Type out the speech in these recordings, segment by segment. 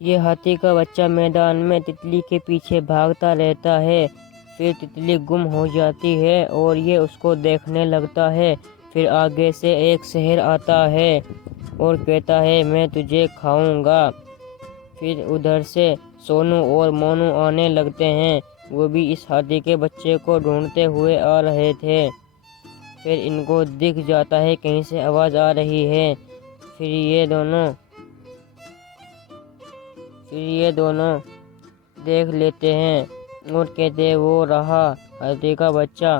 یہ ہاتھی کا بچہ میدان میں تتلی کے پیچھے بھاگتا رہتا ہے۔ پھر تتلی گم ہو جاتی ہے اور یہ اس کو دیکھنے لگتا ہے۔ پھر آگے سے ایک شیر آتا ہے اور کہتا ہے میں تجھے کھاؤں گا۔ پھر ادھر سے سونو اور مونو آنے لگتے ہیں، وہ بھی اس ہاتھی کے بچے کو ڈھونڈتے ہوئے آ رہے تھے۔ پھر ان کو دکھ جاتا ہے کہیں سے آواز آ رہی ہے۔ پھر یہ دونوں دیکھ لیتے ہیں اور کہتے ہیں وہ رہا ہاتھی کا بچہ،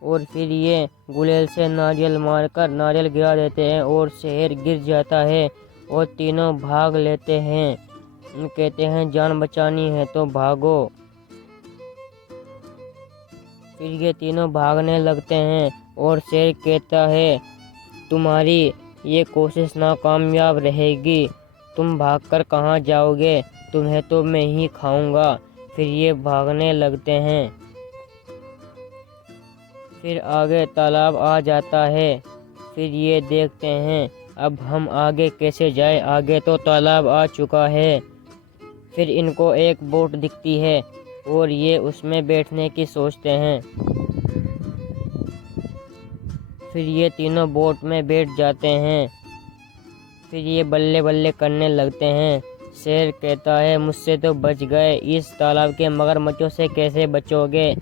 اور پھر یہ گلیل سے ناریل مار کر ناریل گرا دیتے ہیں اور شہر گر جاتا ہے اور تینوں بھاگ لیتے ہیں۔ کہتے ہیں جان بچانی ہے تو بھاگو۔ پھر یہ تینوں بھاگنے لگتے ہیں اور شیر کہتا ہے تمہاری یہ کوشش ناکامیاب رہے گی، تم بھاگ کر کہاں جاؤ گے، تمہیں تو میں ہی کھاؤں گا۔ پھر یہ بھاگنے لگتے ہیں۔ پھر آگے تالاب آ جاتا ہے۔ پھر یہ دیکھتے ہیں اب ہم آگے کیسے جائیں، آگے تو تالاب آ چکا ہے۔ پھر ان کو ایک بوٹ دکھتی ہے اور یہ اس میں بیٹھنے کی سوچتے ہیں۔ پھر یہ تینوں بوٹ میں بیٹھ جاتے ہیں۔ پھر یہ بلے بلے کرنے لگتے ہیں۔ شیر کہتا ہے مجھ سے تو بچ گئے، اس تالاب کے مگرمچھوں سے کیسے بچو گے؟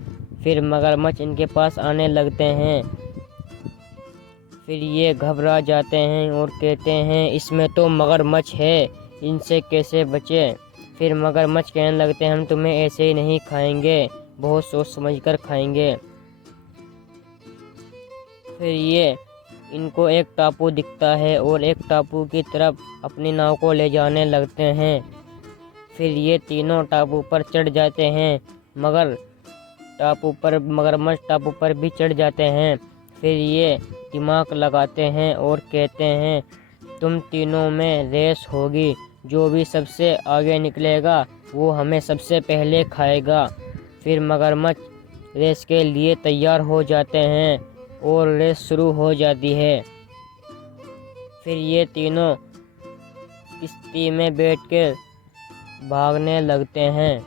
پھر مگرمچھ ان کے پاس آنے لگتے ہیں۔ پھر یہ گھبرا جاتے ہیں اور کہتے ہیں اس میں تو مگرمچھ ہے، ان سے کیسے بچیں؟ پھر مگرمچھ کہنے لگتے ہیں ہم تمہیں ایسے ہی نہیں کھائیں گے، بہت سوچ سمجھ کر کھائیں گے۔ پھر یہ ان کو ایک ٹاپو دکھتا ہے اور ایک ٹاپو کی طرف اپنی ناؤ کو لے جانے لگتے ہیں۔ پھر یہ تینوں ٹاپو پر چڑھ جاتے ہیں، مگرمچھ ٹاپو پر بھی چڑھ جاتے ہیں۔ پھر یہ دماغ لگاتے ہیں اور کہتے ہیں تم تینوں میں ریس ہوگی، جو بھی سب سے آگے نکلے گا وہ ہمیں سب سے پہلے کھائے گا۔ پھر مگرمچھ ریس کے لیے تیار ہو جاتے ہیں اور ریس شروع ہو جاتی ہے۔ پھر یہ تینوں کشتی میں بیٹھ کر بھاگنے لگتے ہیں۔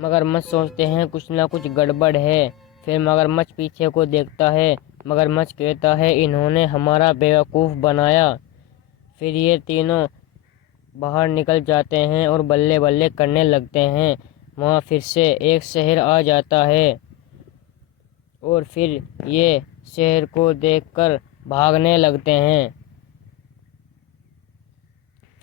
مگرمچھ سوچتے ہیں کچھ نہ کچھ گڑبڑ ہے۔ پھر مگرمچھ پیچھے کو دیکھتا ہے، مگرمچھ کہتا ہے انہوں نے ہمارا بیوقوف بنایا۔ پھر یہ تینوں باہر نکل جاتے ہیں اور بلے بلے کرنے لگتے ہیں۔ وہاں پھر سے ایک شہر آ جاتا ہے اور پھر یہ شہر کو دیکھ کر بھاگنے لگتے ہیں۔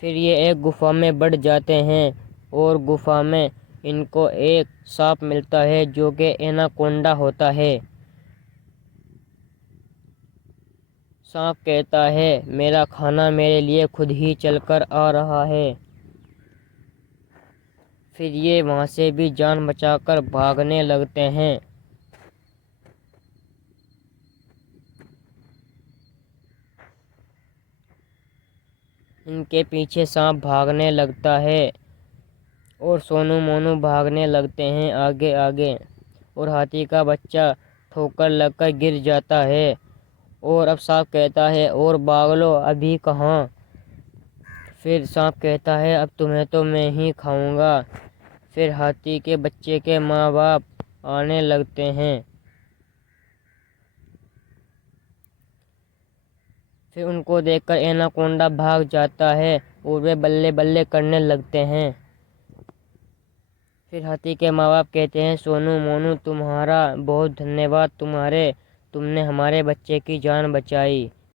پھر یہ ایک گفا میں بڑھ جاتے ہیں اور گفا میں ان کو ایک سانپ ملتا ہے جو کہ ایناکونڈا ہوتا ہے۔ سانپ کہتا ہے میرا کھانا میرے لیے خود ہی چل کر آ رہا ہے۔ پھر یہ وہاں سے بھی جان بچا کر بھاگنے لگتے ہیں۔ ان کے پیچھے سانپ بھاگنے لگتا ہے اور سونو مونو بھاگنے لگتے ہیں آگے آگے، اور ہاتھی کا بچہ ٹھوکر لگ کر گر جاتا ہے۔ اور اب سانپ کہتا ہے اور بھاگ لو، ابھی کہاں؟ پھر سانپ کہتا ہے اب تمہیں تو میں ہی کھاؤں گا۔ پھر ہاتھی کے بچے کے ماں باپ آنے لگتے ہیں۔ پھر ان کو دیکھ کر ایناکونڈا بھاگ جاتا ہے اور وہ بلے بلے کرنے لگتے ہیں۔ پھر ہاتھی کے ماں باپ کہتے ہیں سونو مونو تمہارا بہت دھنیہ واد، تم نے ہمارے بچے کی جان بچائی۔